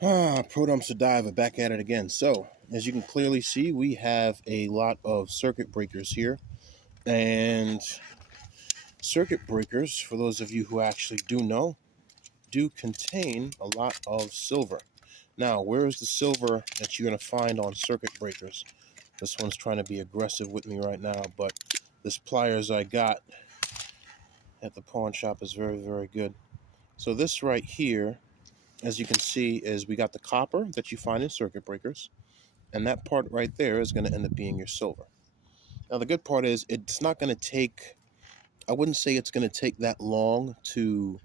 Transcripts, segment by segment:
Pro dumpster diver back at it again. So, as you can clearly see, we have a lot of circuit breakers here. And circuit breakers, for those of you who actually do know, do contain a lot of silver. Now, where is the silver that you're going to find on circuit breakers? This one's trying to be aggressive with me right now, but this pliers I got at the pawn shop is very, very good. So this right here, as you can see, is we got the copper that you find in circuit breakers, and that part right there is going to end up being your silver. Now, the good part is it's not going to take, I wouldn't say it's going to take that long to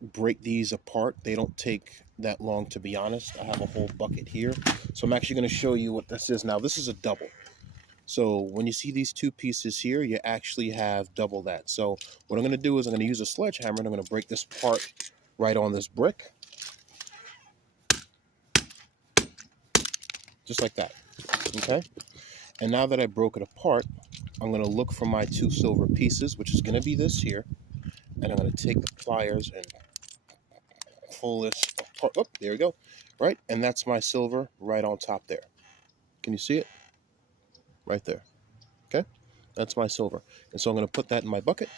break these apart. They don't take that long, to be honest. I have a whole bucket here, so I'm actually going to show you what this is. Now, this is a double. So when you see these two pieces here, you actually have double that. So what I'm going to do is I'm going to use a sledgehammer and I'm going to break this part right on this brick. Just like that. Okay? And now that I broke it apart, I'm going to look for my two silver pieces, which is going to be this here. And I'm going to take the pliers and pull this apart. Oh, there we go. Right? And that's my silver right on top there. Can you see it? Right there. Okay? That's my silver. And so I'm going to put that in my bucket.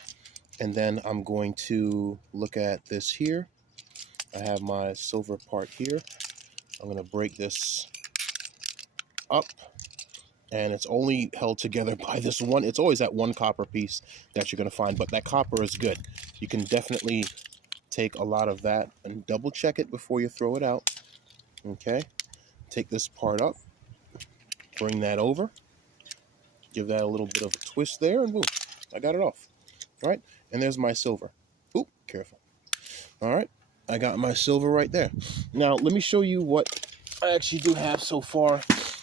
And then I'm going to look at this here. I have my silver part here. I'm going to break this up. And it's only held together by this one. It's always that one copper piece that you're going to find. But that copper is good. You can definitely take a lot of that and double check it before you throw it out. Okay? Take this part up. Bring that over. Give that a little bit of a twist there, and boom, I got it off. All right, and there's my silver. Oop, careful. All right, I got my silver right there. Now, let me show you what I actually do have so far.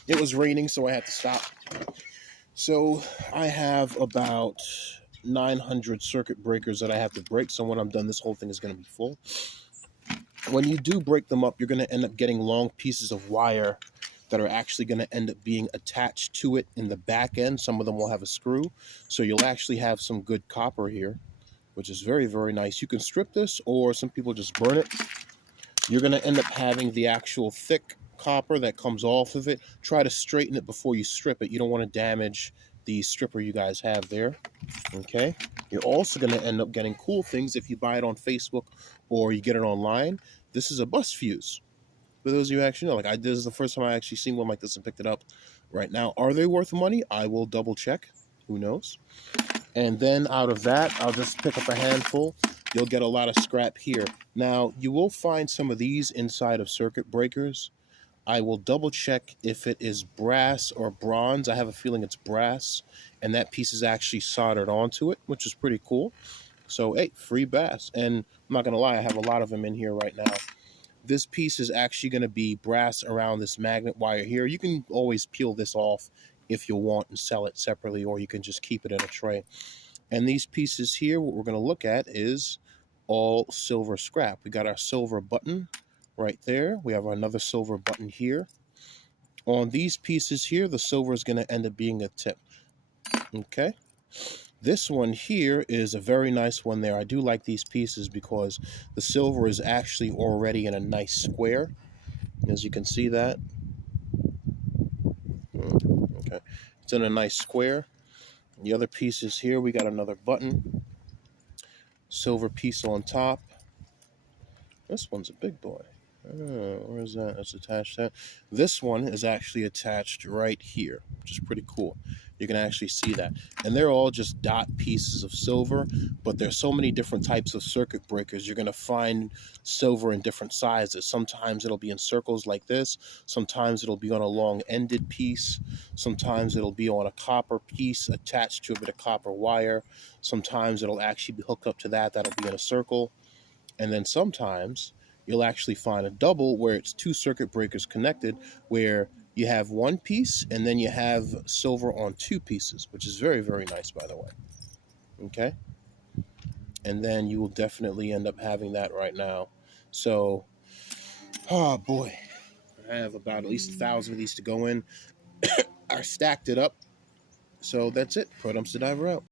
It was raining, so I had to stop. So I have about 900 circuit breakers that I have to break. So when I'm done, this whole thing is going to be full. When you do break them up, you're going to end up getting long pieces of wire that are actually going to end up being attached to it in the back end. Some of them will have a screw. So you'll actually have some good copper here, which is very, very nice. You can strip this, or some people just burn it. You're going to end up having the actual thick copper that comes off of it. Try to straighten it before you strip it. You don't want to damage the stripper you guys have there. Okay. You're also going to end up getting cool things if you buy it on Facebook or you get it online. This is a bus fuse. For those of you who actually know, this is the first time I actually seen one like this and picked it up. Right now, are they worth money? I will double check. Who knows? And then out of that, I'll just pick up a handful. You'll get a lot of scrap here. Now, you will find some of these inside of circuit breakers. I will double check if it is brass or bronze. I have a feeling it's brass, and that piece is actually soldered onto it, which is pretty cool. So, hey, free bass. And I'm not going to lie, I have a lot of them in here right now. This piece is actually going to be brass around this magnet wire here. You can always peel this off if you want and sell it separately, or you can just keep it in a tray. And these pieces here, what we're going to look at is all silver scrap. We got our silver button right there. We have another silver button here. On these pieces here, the silver is going to end up being a tip. Okay. This one here is a very nice one there. I do like these pieces because the silver is actually already in a nice square. As you can see that. Okay. It's in a nice square. The other pieces here, we got another button. Silver piece on top. This one's a big boy. Oh, where is that? It's attached to. This one is actually attached right here, which is pretty cool. You can actually see that. And they're all just dot pieces of silver, but there's so many different types of circuit breakers. You're going to find silver in different sizes. Sometimes it'll be in circles like this. Sometimes it'll be on a long-ended piece. Sometimes it'll be on a copper piece attached to a bit of copper wire. Sometimes it'll actually be hooked up to that. That'll be in a circle. And then sometimes you'll actually find a double where it's two circuit breakers connected, where you have one piece and then you have silver on two pieces, which is very, very nice, by the way. Okay. And then you will definitely end up having that right now. So, oh boy, I have about at least 1,000 of these to go in. I stacked it up. So that's it. Pro dumpster diver out.